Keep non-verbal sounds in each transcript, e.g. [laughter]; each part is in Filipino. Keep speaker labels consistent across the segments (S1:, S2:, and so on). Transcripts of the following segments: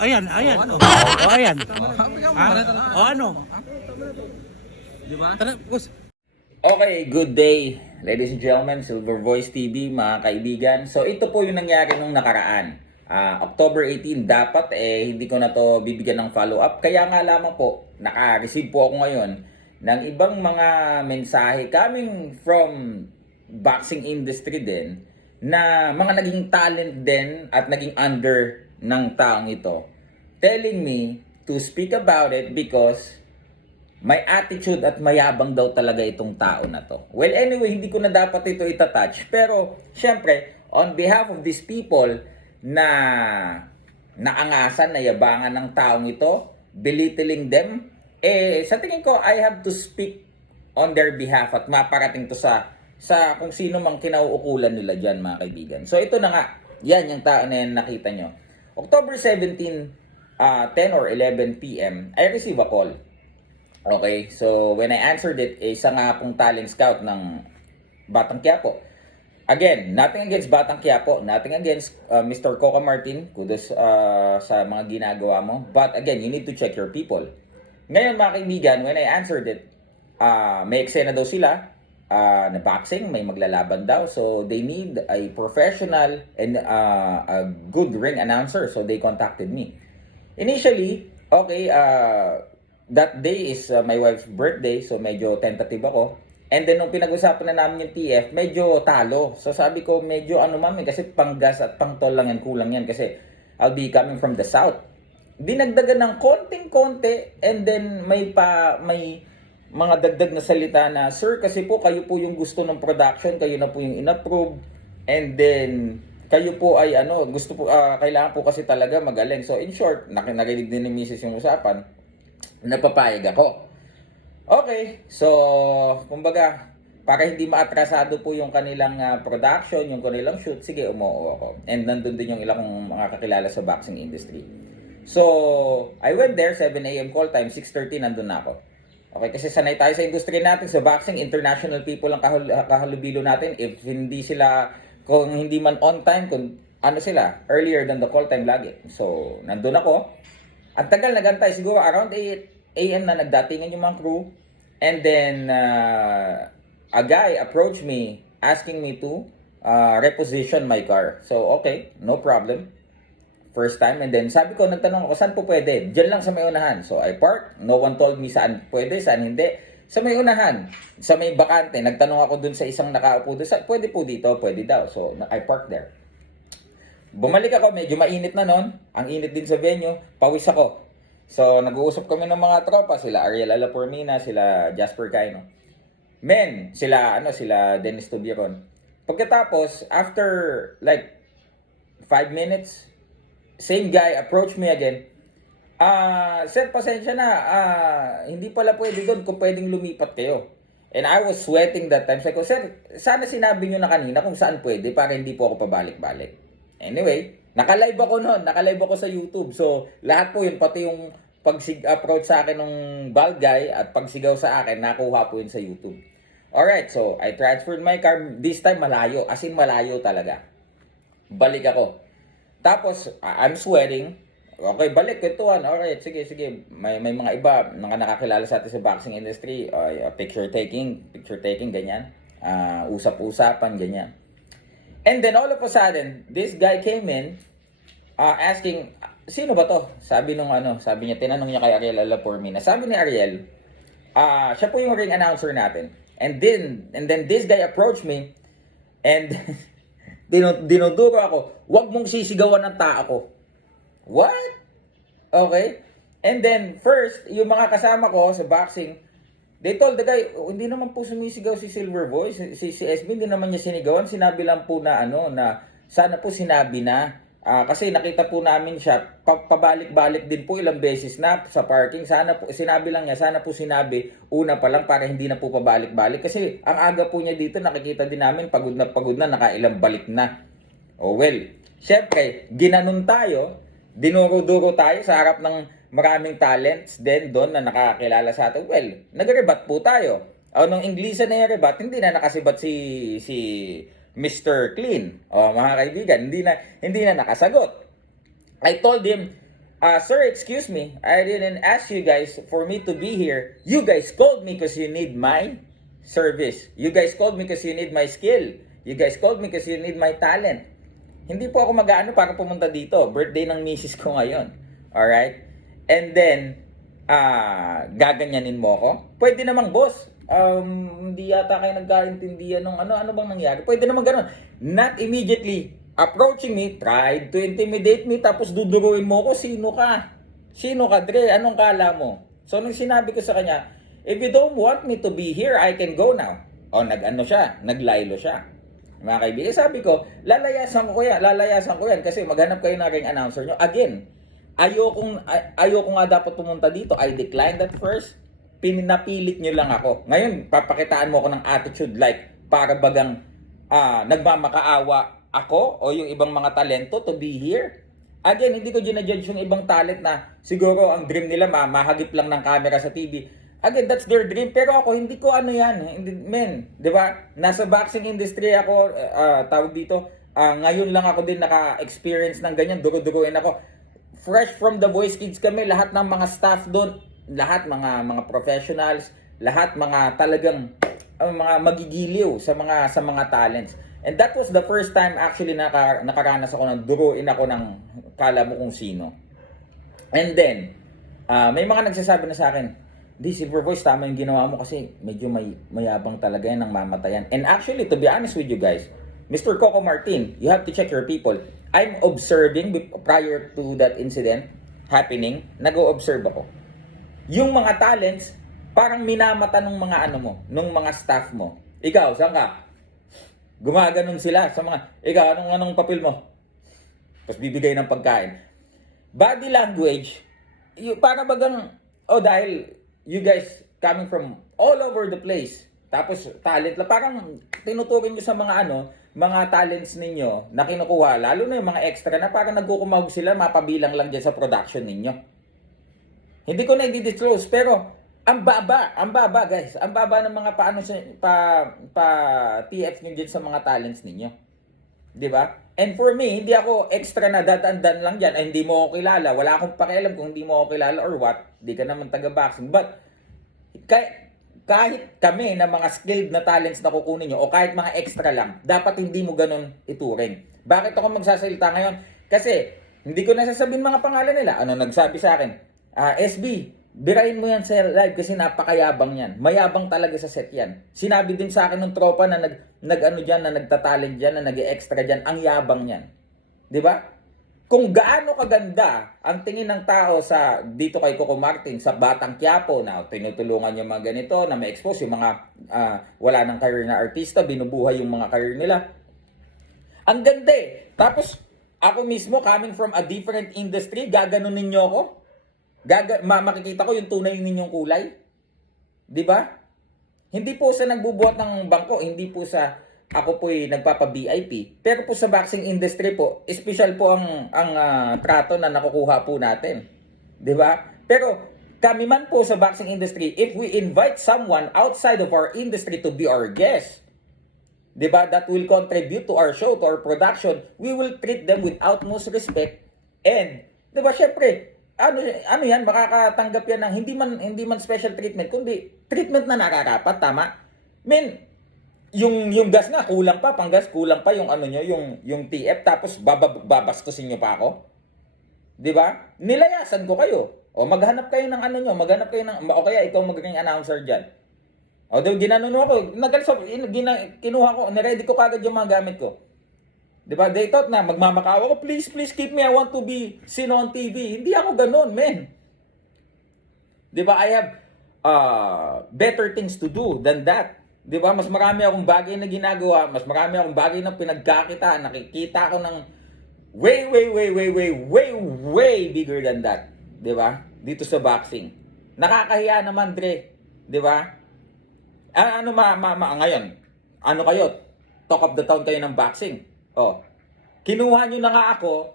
S1: Ayan, ayan. Oh, oh, ayan. Ha? Oh, ano?
S2: Di ba?
S1: Tara, boss.
S3: Okay, good day, ladies and gentlemen, Silver Voice TV, mga kaibigan. So ito po yung nangyari nung nakaraan. Ah, October 18, dapat eh hindi ko na to bibigyan ng follow-up. Kaya nga lamang po, naka-receive po ako ngayon ng ibang mga mensahe coming from boxing industry din na mga naging talent din at naging under ng taong ito telling me to speak about it because may attitude at mayabang daw talaga itong tao na to. Well, anyway, hindi ko na dapat ito itatouch. Pero, syempre, on behalf of these people na naangasan, nayabangan ng taong ito, belittling them, eh, sa tingin ko, I have to speak on their behalf at maparating to sa sa kung sino mang kinauukulan nila dyan, mga kaibigan. So, ito na nga. Yan, yung tao na yan nakita nyo. October 17, ah, 10 or 11 p.m., I receive a call. Okay, so when I answered it, eh, isa nga pong talent scout ng Batang Quiapo. Again, nothing against Batang Quiapo, nothing against uh, Mr. Coca Martin, kudos uh, sa mga ginagawa mo. But again, you need to check your people. Ngayon mga kaibigan, when I answered it, uh, may eksena daw sila uh, na boxing, may maglalaban daw. So they need a professional and uh, a good ring announcer. So they contacted me. Initially, okay, uh, that day is uh, my wife's birthday, so medyo tentative ako. And then nung pinag-usapan na namin yung TF, medyo talo. So sabi ko, medyo ano mami, kasi panggas at pangtol lang yan, kulang yan. Kasi I'll be coming from the south. Dinagdagan ng konting-konti and then may pa, may mga dagdag na salita na, Sir, kasi po kayo po yung gusto ng production, kayo na po yung inapprove. And then, kayo po ay ano, gusto po, ah, kailangan po kasi talaga magaling. So in short, narinig din ni Mrs. yung usapan, napapayag ako. Okay, so kumbaga para hindi maatrasado po yung kanilang ah, production, yung kanilang shoot, sige, umuo ako. And nandun din yung ilang kong mga kakilala sa boxing industry. So, I went there, 7 a.m. call time, 6.30 nandun na ako. Okay, kasi sanay tayo sa industry natin, sa boxing, international people ang kahul- kahalubilo natin. If hindi sila, kung hindi man on time, kung ano sila, earlier than the call time lagi. So, nandun ako. Ang tagal nagantay, siguro around 8 a.m. na nagdatingan yung mga crew. And then, uh, a guy approached me asking me to uh, reposition my car. So, okay, no problem. First time. And then, sabi ko, nagtanong ako, saan po pwede? Diyan lang sa may unahan. So, I park. No one told me saan pwede, saan hindi. Sa may unahan, sa may bakante, nagtanong ako dun sa isang nakaupo doon, pwede po dito, pwede daw. So, I park there. Bumalik ako, medyo mainit na noon. Ang init din sa venue. Pawis ako. So, nag-uusap kami ng mga tropa. Sila Ariel Alapormina, sila Jasper Caino. Men, sila, ano, sila Dennis Tubiron. Pagkatapos, after like 5 minutes, same guy approached me again. Ah, sir, pasensya na. Ah, hindi pala pwede doon kung pwedeng lumipat kayo. And I was sweating that time. Sabi ko, sir, sana sinabi nyo na kanina kung saan pwede para hindi po ako pabalik-balik. Anyway, naka-live ako noon. Naka-live ako sa YouTube. So, lahat po yun, pati yung pag-approach sa akin ng bald guy at pagsigaw sa akin, nakuha po yun sa YouTube. Alright, so I transferred my car. This time malayo. As in malayo talaga. Balik ako. Tapos, I'm sweating. Okay, balik, kwentuhan. Alright, sige, sige. May, may mga iba, mga nakakilala sa atin sa boxing industry. uh, picture taking, picture taking, ganyan. Ah, usap-usapan, ganyan. And then all of a sudden, this guy came in uh, asking, sino ba to? Sabi nung ano, sabi niya, tinanong niya kay Ariel Alapormina. Sabi ni Ariel, ah siya po yung ring announcer natin. And then, and then this guy approached me and [laughs] dinuduro ako, wag mong sisigawan ng tao ko. What? Okay? And then, first, yung mga kasama ko sa boxing, they told the guy, "Oh, hindi naman po sumisigaw si Silver si, si, si SB, hindi naman niya sinigawan. Sinabi lang po na ano, na sana po sinabi na. Ah, kasi nakita po namin siya, pa- pabalik-balik din po ilang beses na sa parking. Sana po, sinabi lang niya, sana po sinabi una pa lang para hindi na po pabalik-balik. Kasi ang aga po niya dito, nakikita din namin, pagod na pagod na, nakailang balik na. Oh well, syempre, ginanon tayo, dinuro-duro tayo sa harap ng maraming talents din doon na nakakilala sa atin. Well, nag-rebat po tayo. O, nung Inglesa na yung rebat, hindi na nakasibat si si Mr. Clean. O, mga kaibigan, hindi na hindi na nakasagot. I told him, uh, sir, excuse me, I didn't ask you guys for me to be here. You guys called me because you need my service. You guys called me because you need my skill. You guys called me because you need my talent. Hindi po ako mag-ano para pumunta dito. Birthday ng misis ko ngayon. Alright? And then, ah, gaganyanin mo ako? Pwede namang, boss. Um, hindi yata kayo nagkaintindihan ng ano, ano bang nangyari? Pwede naman ganun. Not immediately approaching me, tried to intimidate me, tapos duduruin mo ko, sino ka? Sino ka, Dre? Anong kala mo? So, nung sinabi ko sa kanya, if you don't want me to be here, I can go now. O, nag-ano siya, naglaylo siya. Mga kaibigan, sabi ko, lalayasan ko yan, lalayasan ko yan kasi maghanap kayo na ring announcer nyo. Again, ayokong, ay- ayoko nga dapat pumunta dito. I declined at first. Pinapilit nyo lang ako. Ngayon, papakitaan mo ako ng attitude like para bagang ah, nagmamakaawa ako o yung ibang mga talento to be here. Again, hindi ko ginajudge yung ibang talent na siguro ang dream nila ma mahagip lang ng camera sa TV. Again, that's their dream. Pero ako, hindi ko ano yan. Hindi, men, di ba? Nasa boxing industry ako, ah, tawag dito, ah, ngayon lang ako din naka-experience ng ganyan. Duro-duruin ako. Fresh from the Voice Kids kami, lahat ng mga staff doon, lahat mga mga professionals, lahat mga talagang ang mga magigiliw sa mga sa mga talents. And that was the first time actually naka, nakaranas ako ng duruin ako ng kala mo kung sino. And then, ah, may mga nagsasabi na sa akin, di Silver Voice, tama yung ginawa mo kasi medyo may mayabang talaga yan ng mamatayan. And actually, to be honest with you guys, Mr. Coco Martin, you have to check your people. I'm observing prior to that incident happening, nag-o-observe ako. Yung mga talents, parang minamata ng mga ano mo, nung mga staff mo. Ikaw, saan ka? Gumaganon sila sa mga, ikaw, anong, anong papel mo? Tapos bibigay ng pagkain. Body language, yung, para bagang, oh dahil you guys coming from all over the place, tapos talent lang, parang tinuturing nyo sa mga ano, mga talents ninyo na kinukuha, lalo na yung mga extra na parang nagkukumahog sila, mapabilang lang dyan sa production ninyo. Hindi ko na i-disclose, pero ang baba, ang baba guys, ang baba ng mga paano sa pa pa TF dyan sa mga talents ninyo. 'Di ba? And for me, hindi ako extra na dadandan lang diyan, ay hindi mo ako kilala, wala akong pakialam kung hindi mo ako kilala or what, hindi ka naman taga-boxing. But kahit, kahit kami na mga skilled na talents na kukunin nyo o kahit mga extra lang, dapat hindi mo ganun ituring. Bakit ako magsasalita ngayon? Kasi hindi ko nasasabihin mga pangalan nila. Ano nagsabi sa akin? Ah, SB, birain mo yan sa live kasi napakayabang yan. Mayabang talaga sa set yan. Sinabi din sa akin ng tropa na nag, nag ano dyan, na nagtatalent dyan, na nag-extra dyan, ang yabang yan. Di ba? Kung gaano kaganda ang tingin ng tao sa dito kay Coco Martin sa Batang Quiapo na tinutulungan yung mga ganito na may expose yung mga ah, wala ng career na artista, binubuhay yung mga career nila. Ang ganda eh. Tapos ako mismo coming from a different industry, gaganunin niyo ako? Gaga ma- makikita ko yung tunay ninyong kulay? 'Di ba? Hindi po sa nagbubuhat ng bangko, hindi po sa ako po'y nagpapa-VIP. Pero po sa boxing industry po, special po ang ang ah, trato na nakukuha po natin. 'Di ba? Pero kami man po sa boxing industry, if we invite someone outside of our industry to be our guest, 'di ba, that will contribute to our show, to our production, we will treat them with utmost respect. And 'di ba, syempre, ano ano 'yan, makakatanggap yan ng hindi man hindi man special treatment, kundi treatment na nakarapat, tama? Men, yung yung gas nga kulang pa, panggas kulang pa yung ano nyo, yung yung TF tapos babab, babastusin nyo pa ako. 'Di ba? Nilayasan ko kayo. O maghanap kayo ng ano nyo, maghanap kayo ng o kaya ikaw magiging announcer diyan. O doon ginanon mo ako, nagalso, gina, kinuha ko, niready ko kagad yung mga gamit ko. 'Di ba? They thought na magmamakawa ko, please, please keep me, I want to be seen on TV. Hindi ako ganun, men. 'Di ba? I have uh, better things to do than that. 'Di ba? Mas marami akong bagay na ginagawa, mas marami akong bagay na pinagkakita, nakikita ko ng way, way, way, way, way, way, way bigger than that. 'Di ba? Dito sa boxing. Nakakahiya naman, Dre. 'Di ba? Ah, ano ma, ma, ma ngayon? Ano kayo? Talk of the town kayo ng boxing. Oh. Kinuha nyo na nga ako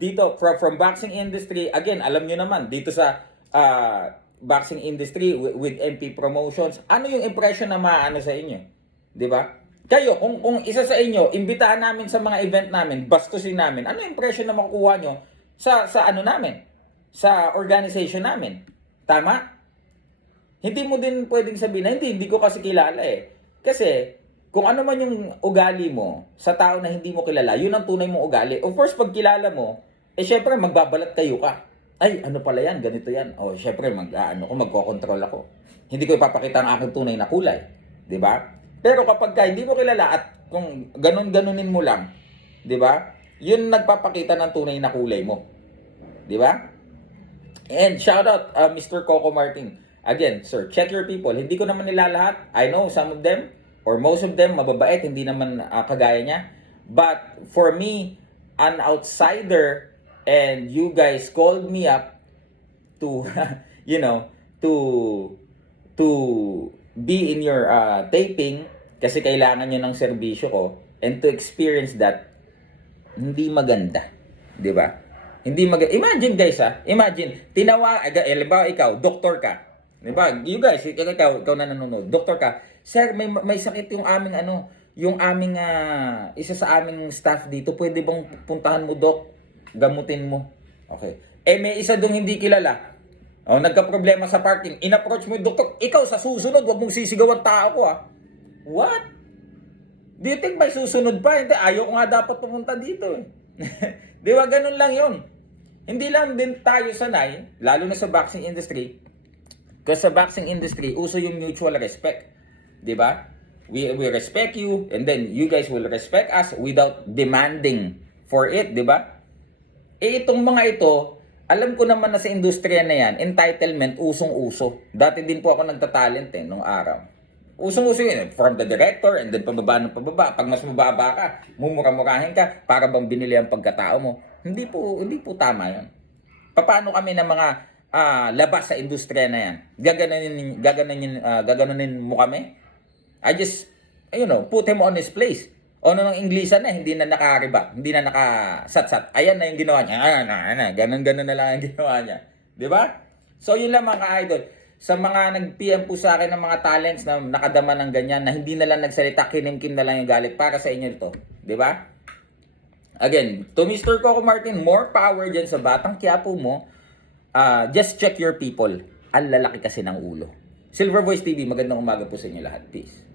S3: dito from, from boxing industry. Again, alam nyo naman, dito sa ah, boxing industry with, with MP Promotions, ano yung impression na maano sa inyo? 'Di ba? Kayo, kung, kung isa sa inyo, imbitahan namin sa mga event namin, bastusin namin, ano yung impression na makukuha nyo sa, sa ano namin? sa organization namin. Tama? Hindi mo din pwedeng sabihin na hindi, hindi ko kasi kilala eh. Kasi, kung ano man yung ugali mo sa tao na hindi mo kilala, yun ang tunay mong ugali. Of course, pag kilala mo, eh syempre magbabalat kayo ka. Ay, ano pala yan, ganito yan. O syempre, mag, ah, ano ko, magkocontrol ako. Hindi ko ipapakita ang aking tunay na kulay. Di ba? Pero kapag ka hindi mo kilala at kung ganun-ganunin mo lang, di ba? Yun nagpapakita ng tunay na kulay mo. Di ba? And shout out uh, Mr. Coco Martin. Again, sir, check your people. Hindi ko naman nila lahat. I know some of them or most of them mababait, hindi naman uh, kagaya niya. But for me, an outsider and you guys called me up to [laughs] you know, to to be in your uh, taping kasi kailangan nyo ng serbisyo ko and to experience that hindi maganda. 'Di ba? Hindi mag Imagine guys ha, imagine, tinawa, halimbawa ikaw, doktor ka. 'Di ba? You guys, ikaw, ikaw na nanonood, doktor ka. Sir, may may sakit yung aming ano, yung aming ah, isa sa aming staff dito, pwede bang puntahan mo, doc? Gamutin mo. Okay. Eh may isa dong hindi kilala. Oh, nagka-problema sa parking. In-approach mo yung doktor. Ikaw sa susunod, wag mong sisigawan tao ko ah. What? Do you think may susunod pa? Hindi, ayaw ko nga dapat pumunta dito eh. [laughs] Di ba, ganun lang yun. Hindi lang din tayo sanay, lalo na sa boxing industry, kasi sa boxing industry, uso yung mutual respect. Di ba? We, we respect you, and then you guys will respect us without demanding for it, di ba? Eh, itong mga ito, alam ko naman na sa industriya na yan, entitlement, usong-uso. Dati din po ako nagtatalent eh, nung araw. Usong-uso yun, eh, from the director, and then pababa ng pababa. Pag mas mababa ka, mumura-murahin ka, para bang binili ang pagkatao mo. Hindi po, hindi po tama yun. Paano kami ng mga ah, labas sa industriya na yan? Gaganunin, gaganunin, ah, gaganunin mo kami? I just, you know, put him on his place. O ano ng Inglisan na, hindi na nakariba, hindi na nakasat-sat. Ayan na yung ginawa niya. Ayan na, ayan na, ganun-ganun na lang ang [laughs] ginawa niya. Di ba? So yun lang mga idol. Sa mga nag-PM po sa akin ng mga talents na nakadama ng ganyan, na hindi na lang nagsalita, kinimkim na lang yung galit para sa inyo ito. Di ba? Again, to Mr. Coco Martin, more power dyan sa batang Quiapo mo. Ah, just check your people. Ang lalaki kasi ng ulo. Silver Voice TV, magandang umaga po sa inyo lahat. Peace.